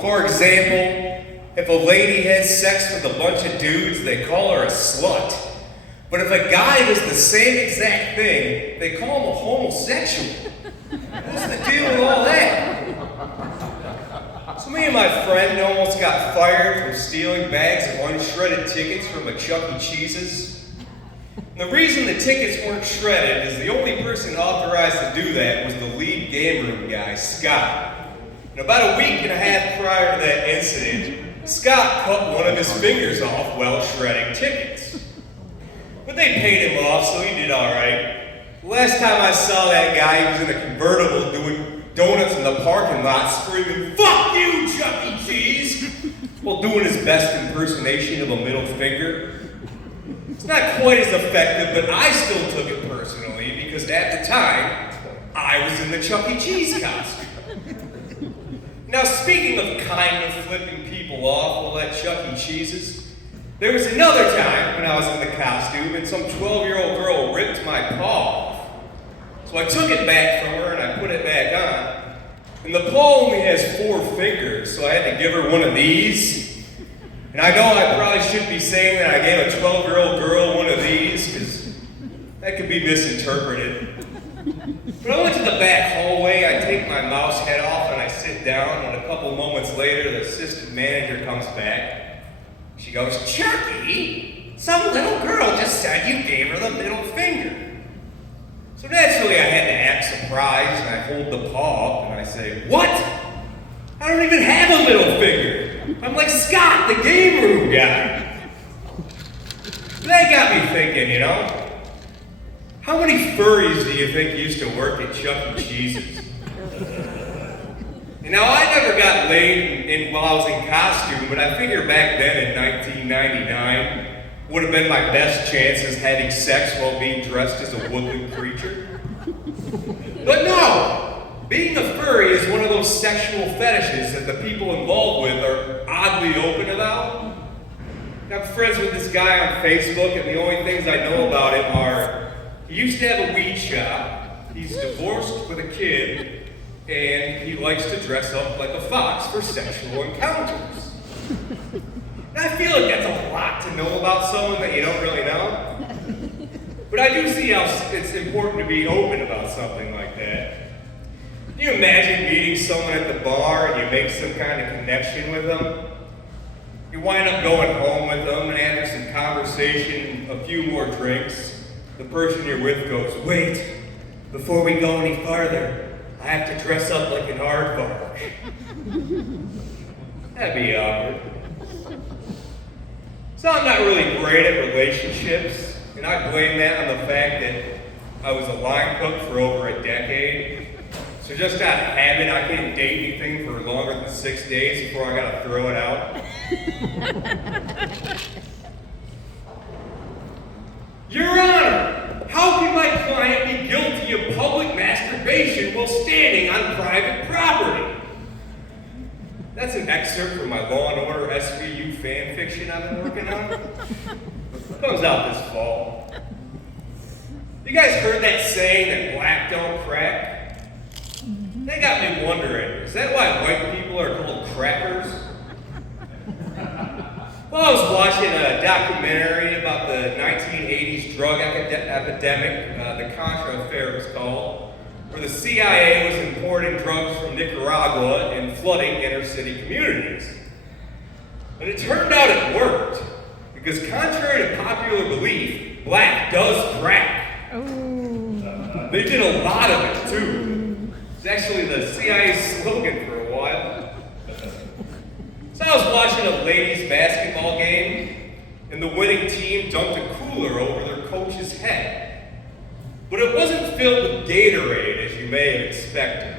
For example, if a lady has sex with a bunch of dudes, they call her a slut. But if a guy does the same exact thing, they call him a homosexual. What's the deal with all that? So me and my friend almost got fired for stealing bags of unshredded tickets from a Chuck E. Cheese's. And the reason the tickets weren't shredded is the only person authorized to do that was the lead game room guy, Scott. And about a week and a half prior to that incident, Scott cut one of his fingers off while shredding tickets. But they paid him off, so he did all right. Last time I saw that guy, he was in a convertible doing donuts in the parking lot, screaming, "Fuck you, Chuck E. Cheese!" while doing his best impersonation of a middle finger. It's not quite as effective, but I still took it personally because at the time, I was in the Chuck E. Cheese costume. Now, speaking of kind of flipping people off while at Chuck E. Cheese's, there was another time when I was in the costume and some 12-year-old girl ripped my paw off. So I took it back from her and I put it back on. And the paw only has 4 fingers, so I had to give her one of these. And I know I probably shouldn't be saying that I gave a 12-year-old girl one of these, because that could be misinterpreted. But I went to the back hallway, I take my mouse head off and I sit down, and a couple moments later the assistant manager comes back. She goes, "Chucky, some little girl just said you gave her the middle finger." So naturally I had to act surprised, and I hold the paw up and I say, "What? I don't even have a middle finger. I'm like Scott, the game room guy." That got me thinking, how many furries do you think used to work at Chuck E. Cheese's? And now, I never got laid while I was in costume, but I figure back then in 1999 would have been my best chances having sex while being dressed as a woodland creature. But no! Being a furry is one of those sexual fetishes that the people involved with are oddly open about. I'm friends with this guy on Facebook, and the only things I know about him are he used to have a weed shop, he's divorced with a kid, and he likes to dress up like a fox for sexual encounters. And I feel like that's a lot to know about someone that you don't really know. But I do see how it's important to be open about something like that. Can you imagine meeting someone at the bar and you make some kind of connection with them? You wind up going home with them, and after some conversation, a few more drinks, the person you're with goes, "Wait, before we go any farther, I have to dress up like an aardvark." That'd be awkward. So I'm not really great at relationships, and I blame that on the fact that I was a line cook for over a decade. So just out of habit, I couldn't date anything for longer than 6 days before I gotta throw it out. Your Honor, how can my client be guilty of public masturbation while standing on private property? That's an excerpt from my Law & Order SVU fan fiction I've been working on. It comes out this fall. You guys heard that saying that black don't crack? That got me wondering, is that why white people are called crackers? Well, I was watching a documentary about the 1980s drug epidemic, the Contra Affair was called, where the CIA was importing drugs from Nicaragua and flooding inner city communities. And it turned out it worked, because contrary to popular belief, black does crack. They did a lot of it, too. It's actually the CIA slogan for a while. So I was watching a ladies' basketball game, and the winning team dumped a cooler over their coach's head. But it wasn't filled with Gatorade, as you may have expected.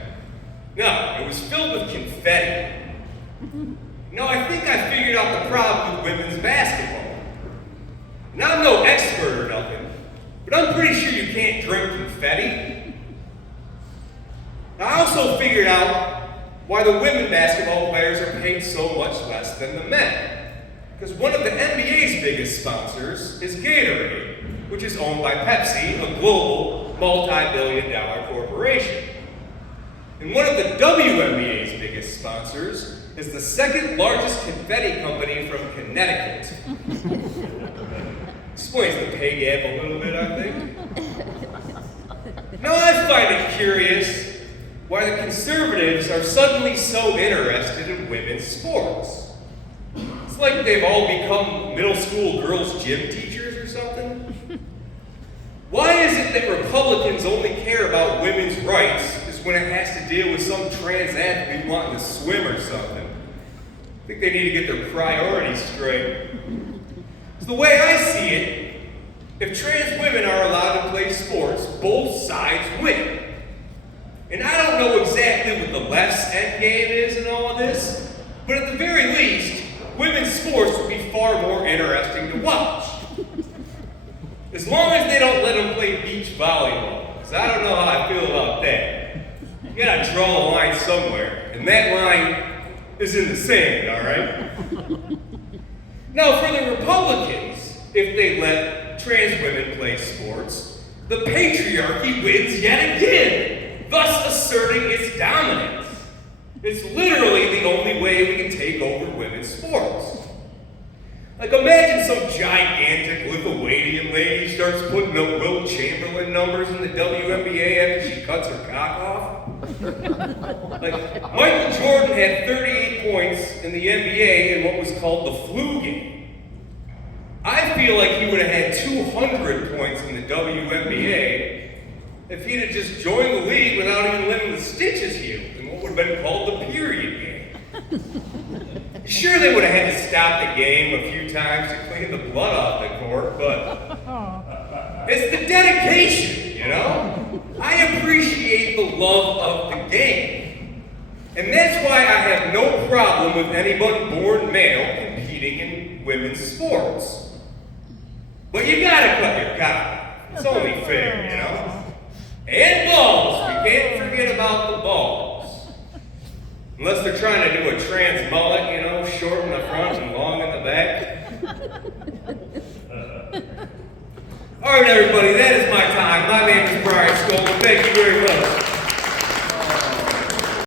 No, it was filled with confetti. I think I figured out the problem with women's basketball. Now, I'm no expert or nothing, but I'm pretty sure you can't drink confetti. Now, I also figured out why the women basketball players are paid so much less than the men. Because one of the NBA's biggest sponsors is Gatorade, which is owned by Pepsi, a global multi-billion-dollar corporation. And one of the WNBA's biggest sponsors is the second largest confetti company from Connecticut. Explains the pay gap a little bit, I think. Now I find it curious why the conservatives are suddenly so interested in women's sports. It's like they've all become middle school girls' gym teachers or something. Why is it that Republicans only care about women's rights is when it has to deal with some trans athlete wanting to swim or something? I think they need to get their priorities straight. So the way I see it, if trans women are allowed to play sports, both sides win. And I don't know exactly what the left's end game is in all of this, but at the very least, women's sports would be far more interesting to watch. As long as they don't let them play beach volleyball, because I don't know how I feel about that. You gotta draw a line somewhere, and that line is in the sand, all right? Now, for the Republicans, if they let trans women play sports, the patriarchy wins yet again, thus asserting its dominance. It's literally the only way we can take over women's sports. Like, imagine some gigantic Lithuanian lady starts putting up Wilt Chamberlain numbers in the WNBA after she cuts her cock off. Like, Michael Jordan had 38 points in the NBA in what was called the flu game. I feel like he would have had 200 points in the WNBA if he'd have just joined the league without even letting the stitches heal in what would have been called the period game. Sure, they would have had to stop the game a few times to clean the blood off the court, but it's the dedication, you know? I appreciate the love of the game. And that's why I have no problem with anyone born male competing in women's sports. But you gotta cut your cock. It's only fair, you know? And balls. We can't forget about the balls. Unless they're trying to do a trans mullet, you know, short in the front and long in the back. All right, everybody, that is my time. My name is Brian Scholten. Thank you very much.